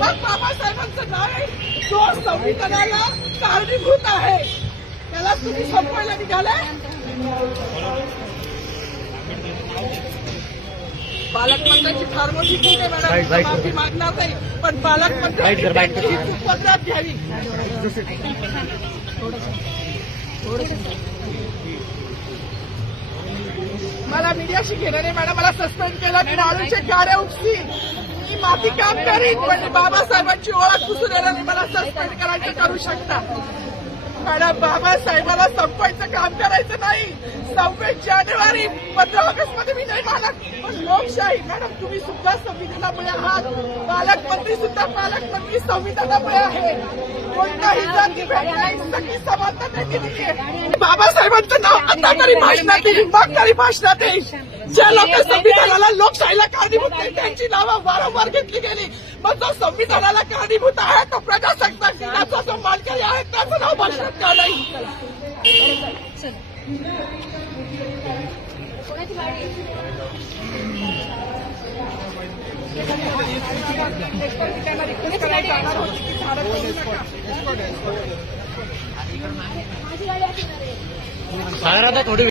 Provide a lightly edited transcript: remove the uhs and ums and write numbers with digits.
मग बाबासाहेबांचं नाव आहे जो संविधानाला कारणीभूत आहे त्याला तुम्ही संपवायला निघालाय. पालकमंत्र्यांची फार मोठी चूक आहे मॅडम, माफी मागणार नाही, पण पालकमंत्र्यांची उपद्रव घ्यावी. मला मीडियाशी घेणं नाही मॅडम, मला सस्पेंड केलं, मी माळूचे गाड्या उपसीन, मी माती काम करीन, पण बाबासाहेबांची ओळख पुसून येणार नाही. मला सस्पेंड करायचं करू शकता मॅडम. बाबासाहेबाला संपवायचं काम करायचं नाही. 26 जानेवारी 15 ऑगस्ट मध्ये मी नाही मानत, पण लोकशाही मॅडम तुम्ही सुद्धा संविधानामुळे आहात, पालकमंत्री सुद्धा पालकमंत्री संविधानामुळे आहे. कोणताही जाती भेट नाही, सगळी समानता त्यांनी दिली आहे. बाबासाहेबांचं नाव आता तरी भाषणात येईल, मग तरी भाषणात येईल. ज्या लोक संविधानाला लोकशाहीला कारणीभूत नाही त्यांची नावं वारंवार घेतली गेली, मग जो संविधानाला कारणीभूत आहे तो प्रजासत्ताक दिनाचा जो मानकरी आहे त्याचं नाव भाषणात का नाही. थोडी